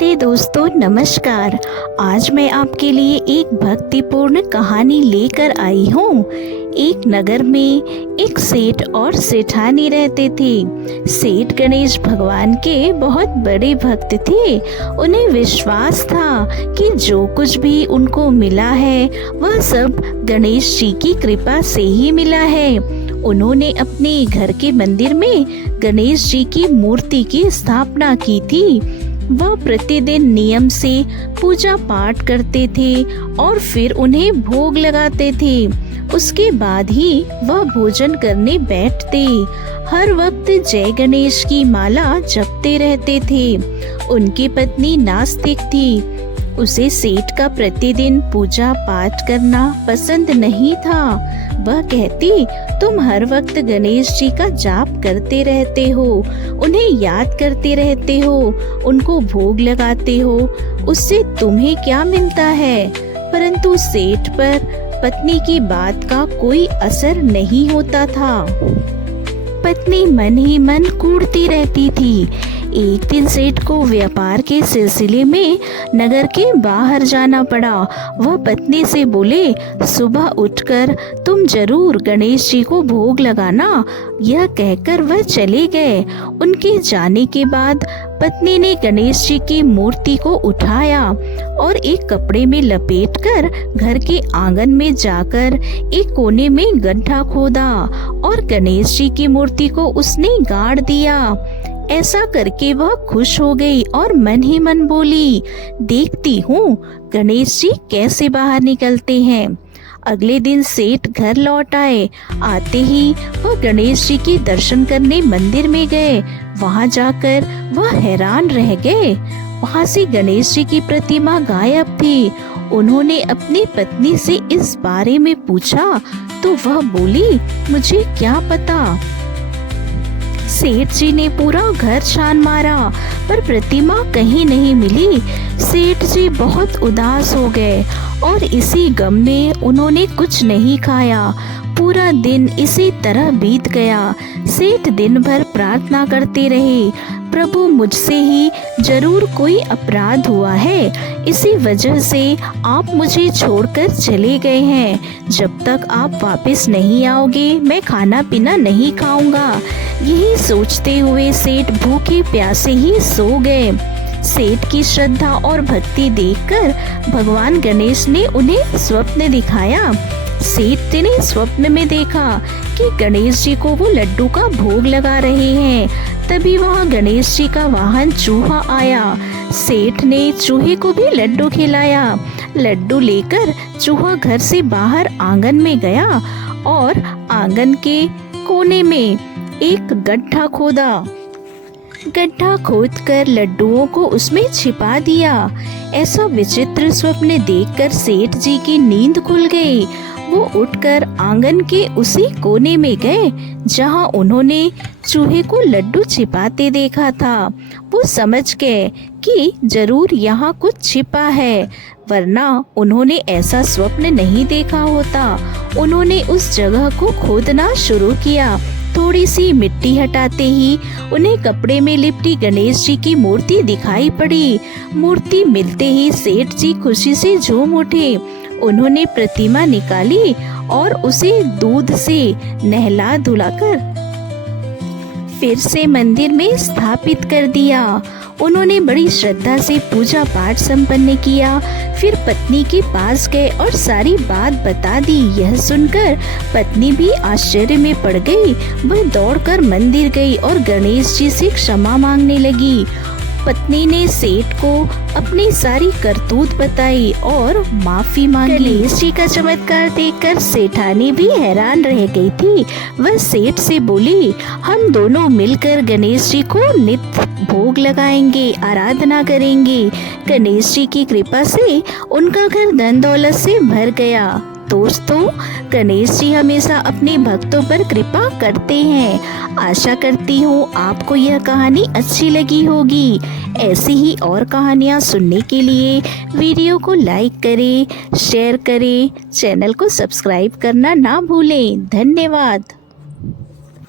प्यारे दोस्तों नमस्कार। आज मैं आपके लिए एक भक्तिपूर्ण कहानी लेकर आई हूँ। एक नगर में एक सेठ और सेठानी रहते थे। सेठ गणेश भगवान के बहुत बड़े भक्त थे। उन्हें विश्वास था कि जो कुछ भी उनको मिला है वह सब गणेश जी की कृपा से ही मिला है। उन्होंने अपने घर के मंदिर में गणेश जी की मूर्ति की स्थापना की थी। वह प्रतिदिन नियम से पूजा पाठ करते थे और फिर उन्हें भोग लगाते थे। उसके बाद ही वह भोजन करने बैठते। हर वक्त जय गणेश की माला जपते रहते थे। उनकी पत्नी नास्तिक थी। उसे सेठ का प्रतिदिन पूजा पाठ करना पसंद नहीं था। वह कहती, तुम हर वक्त गणेश जी का जाप करते रहते हो, उन्हें याद करते रहते हो, उनको भोग लगाते हो, उससे तुम्हें क्या मिलता है? परंतु सेठ पर पत्नी की बात का कोई असर नहीं होता था। पत्नी मन ही मन कूढ़ती रहती थी। एक दिन सेठ को व्यापार के सिलसिले में नगर के बाहर जाना पड़ा। वह पत्नी से बोले, सुबह उठकर तुम जरूर गणेश जी को भोग लगाना। यह कहकर वह चले गए। उनके जाने के बाद पत्नी ने गणेश जी की मूर्ति को उठाया और एक कपड़े में लपेटकर घर के आंगन में जाकर एक कोने में गड्ढा खोदा और गणेश जी की मूर्ति को उसने गाड़ दिया। ऐसा करके वह खुश हो गई और मन ही मन बोली, देखती हूँ गणेश जी कैसे बाहर निकलते हैं। अगले दिन सेठ घर लौट आए। आते ही वह गणेश जी के दर्शन करने मंदिर में गए। वहां जाकर वह हैरान रह गए। वहां से गणेश जी की प्रतिमा गायब थी। उन्होंने अपनी पत्नी से इस बारे में पूछा तो वह बोली, मुझे क्या पता। सेठ जी ने पूरा घर छान मारा पर प्रतिमा कहीं नहीं मिली। सेठ जी बहुत उदास हो गए और इसी गम में उन्होंने कुछ नहीं खाया। पूरा दिन इसी तरह बीत गया। सेठ दिन भर प्रार्थना करते रहे, प्रभु मुझसे ही जरूर कोई अपराध हुआ है, इसी वजह से आप मुझे छोड़कर चले गए हैं। जब तक आप वापस नहीं आओगे मैं खाना पीना नहीं खाऊंगा। यही सोचते हुए सेठ भूखे प्यासे ही सो गए। सेठ की श्रद्धा और भक्ति देखकर भगवान गणेश ने उन्हें स्वप्न दिखाया। सेठ ने स्वप्न में देखा कि गणेश जी को वो लड्डू का भोग लगा रहे हैं। तभी वहाँ गणेश जी का वाहन चूहा आया। सेठ ने चूहे को भी लड्डू खिलाया। लड्डू लेकर चूहा घर से बाहर आंगन में गया और आंगन के कोने में एक गड्ढा खोदा। गड्ढा खोदकर लड्डुओं को उसमें छिपा दिया। ऐसा विचित्र स्वप्न देखकर सेठ जी की नींद खुल गई। वो उठकर आंगन के उसी कोने में गए जहां उन्होंने चूहे को लड्डू छिपाते देखा था। वो समझ गए कि जरूर यहाँ कुछ छिपा है, वरना उन्होंने ऐसा स्वप्न नहीं देखा होता। उन्होंने उस जगह को खोदना शुरू किया। थोड़ी सी मिट्टी हटाते ही उन्हें कपड़े में लिपटी गणेश जी की मूर्ति दिखाई पड़ी। मूर्ति मिलते ही सेठ जी खुशी से झूम उठे। उन्होंने प्रतिमा निकाली और उसे दूध से नहला धुलाकर फिर से मंदिर में स्थापित कर दिया। उन्होंने बड़ी श्रद्धा से पूजा पाठ संपन्न किया। फिर पत्नी के पास गए और सारी बात बता दी। यह सुनकर पत्नी भी आश्चर्य में पड़ गई। वह दौड़कर मंदिर गई और गणेश जी से क्षमा मांगने लगी। पत्नी ने सेठ को अपनी सारी करतूत बताई और माफी मांगी। गणेश जी का चमत्कार देखकर सेठानी भी हैरान रह गई थी। वह सेठ से बोली, हम दोनों मिलकर गणेश जी को नित्य भोग लगाएंगे, आराधना करेंगे। गणेश जी की कृपा से उनका घर धन दौलत से भर गया। दोस्तों, गणेश जी हमेशा अपने भक्तों पर कृपा करते हैं। आशा करती हूँ आपको यह कहानी अच्छी लगी होगी। ऐसी ही और कहानियाँ सुनने के लिए वीडियो को लाइक करें, शेयर करें, चैनल को सब्सक्राइब करना ना भूलें। धन्यवाद।